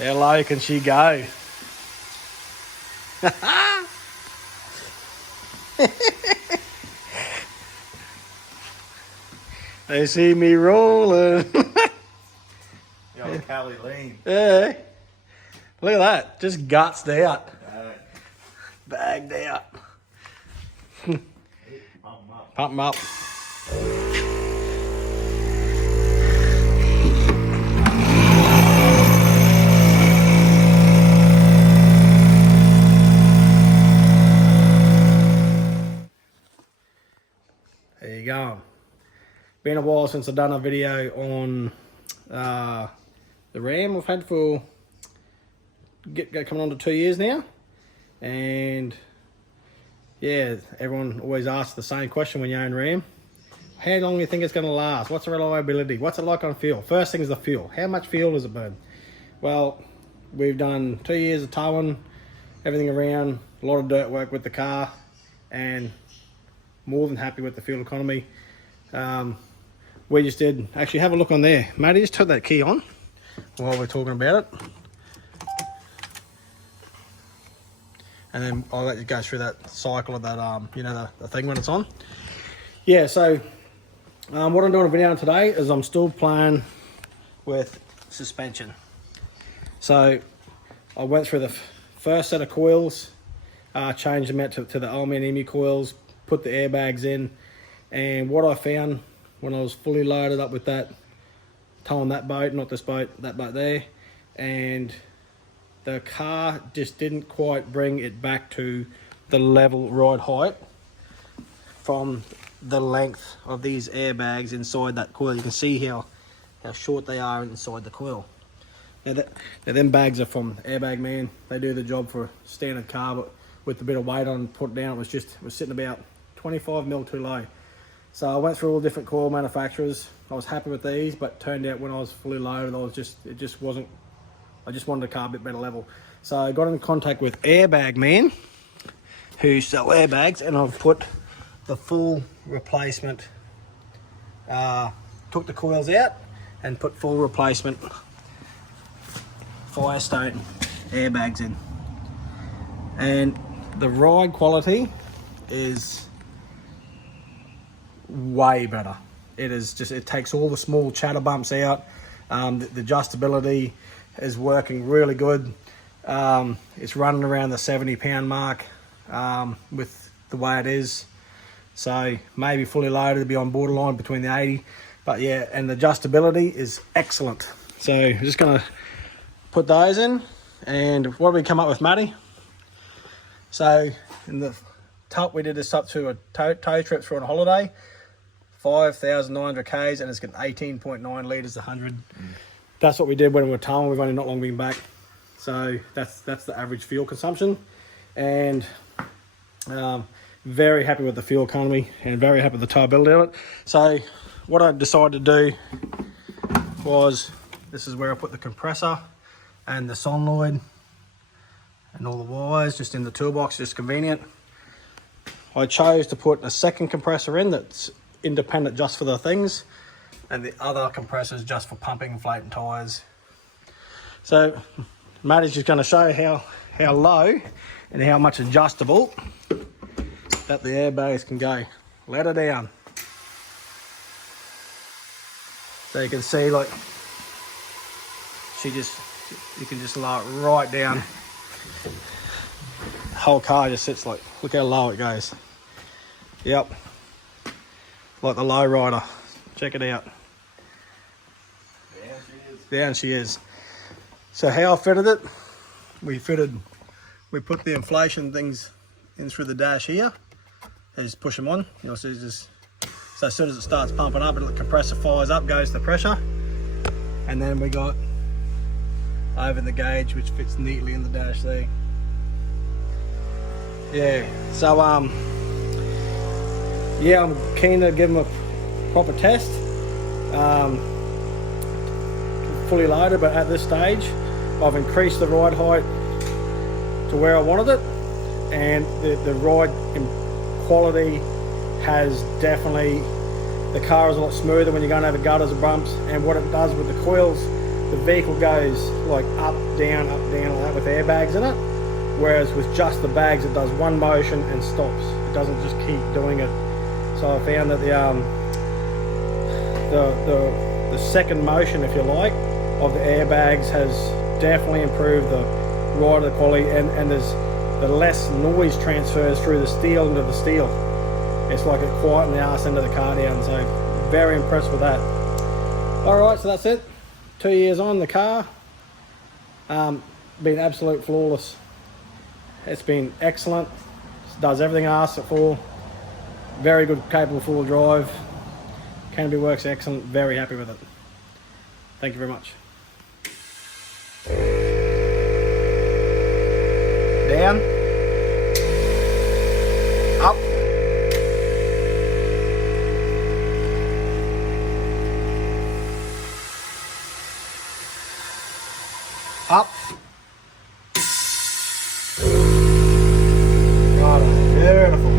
How low can she go? They see me rolling. Yo, Cali lean. Yeah. Look at that. Just gutsed out. Bagged out. Pump 'em up. There you go. Been a while since I've done a video on the Ram we've had for coming on to 2 years now, and yeah, everyone always asks the same question when you own Ram: how long do you think it's going to last? What's the reliability? What's it like on fuel? First thing is the fuel. How much fuel does it burn? Well, we've done 2 years of towing, everything around, a lot of dirt work with the car, and more than happy with the fuel economy. We just did actually have a look on there. Matty, just turn that key on while we're talking about it, and then I'll let you go through that cycle of that you know, the thing when it's on. Yeah, so what I'm doing a video on today is I'm still playing with suspension. So I went through the first set of coils, changed them out to the old man Emu coils, put the airbags in, and what I found when I was fully loaded up with that, towing that boat, not this boat, that boat there, and the car just didn't quite bring it back to the level ride height from the length of these airbags inside that coil. You can see how short they are inside the coil. Now them bags are from Airbag Man. They do the job for a standard car, but with a bit of weight on put down, it was sitting about 25 mil too low. So I went through all different coil manufacturers. I was happy with these, but turned out when I was fully loaded, it just wasn't. I just wanted a car a bit better level. So I got in contact with Airbag Man, who sell airbags, and I've put the full replacement. Took the coils out and put full replacement Firestone airbags in, and the ride quality is way better. It takes all the small chatter bumps out. The adjustability is working really good. It's running around the 70 pound mark with the way it is. So maybe fully loaded to be on borderline between the 80. But yeah, and the adjustability is excellent. So I'm just gonna put those in, and what did we come up with, Matty? So in the top, we did this up to a tow trip through on a holiday, 5,900 Ks, and it's got 18.9 litres a 100. That's what we did when we were towing. We've only not long been back. So that's the average fuel consumption, and very happy with the fuel economy and very happy with the towability of it. So what I decided to do was, this is where I put the compressor and the solenoid and all the wires just in the toolbox, just convenient. I chose to put a second compressor in that's independent just for the things, and the other compressor is just for pumping, inflating tyres. So Matty's just going to show how low and how much adjustable that the airbags can go. Let her down. So you can see, like, you can just lower it right down. The whole car just sits like, look how low it goes. Yep. Like the low rider. Check it out. Down she is. So how I fitted it, we put the inflation things in through the dash here. I just push them on. You'll see, so as soon as it starts pumping up, the compressor fires up, goes the pressure, and then we got over the gauge, which fits neatly in the dash there. Yeah. So yeah, I'm keen to give them a proper test. Fully loaded, but at this stage I've increased the ride height to where I wanted it, and the ride quality has definitely, the car is a lot smoother when you're going over gutters or bumps, and what it does with the coils, the vehicle goes like up, down, like that with airbags in it. Whereas with just the bags, it does one motion and stops. It doesn't just keep doing it. So I found that the second motion, if you like, of the airbags has definitely improved the rider quality, and there's the less noise transfers through the steel into the steel. It's like it quieten the arse end of the car down. So very impressed with that. All right, so that's it. 2 years on the car. Been absolute flawless. It's been excellent. Does everything I asked it for. Very good, capable full drive. Canopy works excellent. Very happy with it. Thank you very much. Down. Up. Up. Beautiful.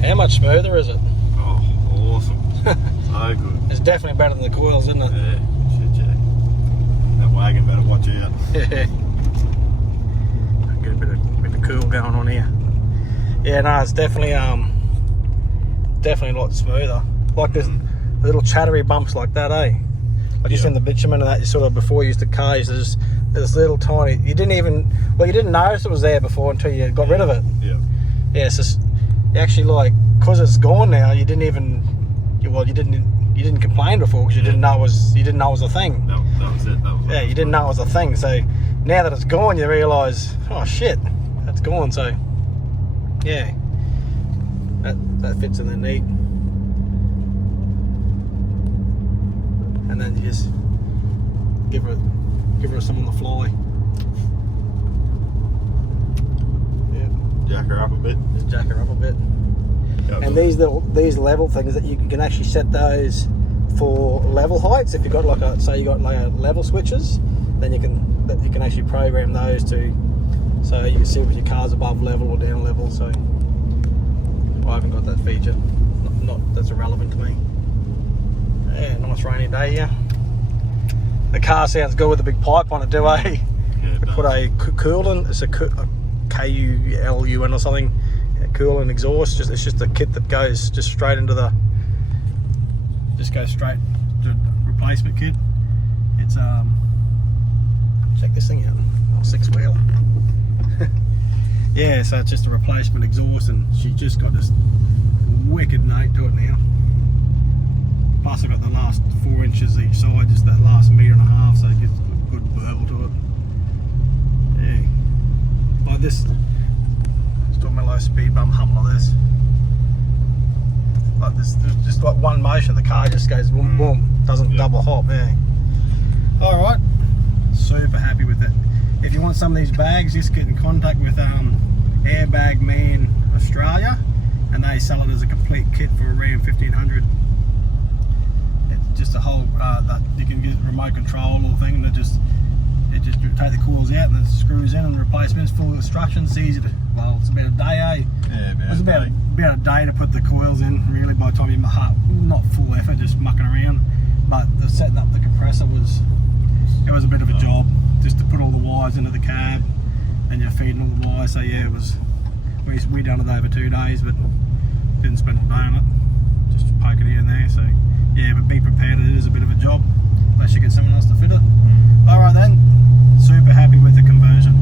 How much smoother is it? Oh, awesome. So good. It's definitely better than the coils, isn't it? Yeah, shit, yeah. That wagon better watch out. Yeah. Get a bit of cool going on here. Yeah, no, it's definitely definitely a lot smoother. Like this little chattery bumps like that, eh? Like just in the bitumen and that, you sort of before you used to cars, there's this little tiny. You didn't notice it was there before until you got rid of it. Yeah. Yeah, it's just you actually like because it's gone now. You didn't complain before because you didn't know it was a thing. That was it. Yeah, you didn't know it was a thing. So now that it's gone, you realise, oh shit, that's gone. So yeah, that fits in there neat. And then you just give her some on the fly. Yeah, Jack her up a bit. just jack her up a bit. Yep. And these level things that you can actually set those for level heights. If you've got like a level switches, then you can actually program those to so you can see if your car's above level or down level. So I haven't got that feature. Not that's irrelevant to me. Yeah, nice rainy day here. The car sounds good with a big pipe on it, do eh? Yeah, it We put a coolant. It's a KULUN or something. Coolant exhaust. It's just a kit that goes just straight into the. Just goes straight to replacement kit. It's check this thing out. Oh, 6-wheel. Yeah, so it's just a replacement exhaust, and she just got this wicked note to it now. Plus I got the last 4 inches each side, just that last 1.5 meters, so it gives a good burble to it. Yeah. Like this, just doing my low speed bump hump like this. like this, just like one motion, the car just goes boom, boom, doesn't double hop. Yeah. All right, super happy with it. If you want some of these bags, just get in contact with Airbag Man Australia, and they sell it as a complete kit for around 1500. It's just a whole that you can get remote control or thing, and it just take the coils out and it screws in, and replacements, full instructions, easy to, well, it's about a day, eh? Yeah, It's about a day to put the coils in, really, by the time you not full effort, just mucking around. But the setting up the compressor was a bit of a job, just to put all the wires into the cab, and you're feeding all the wires. So yeah, it was, we done it over 2 days, but didn't spend a day on it, just poke it here and there. So yeah, but be prepared, it is a bit of a job, unless you get someone else to fit it. All right then, super happy with the conversion.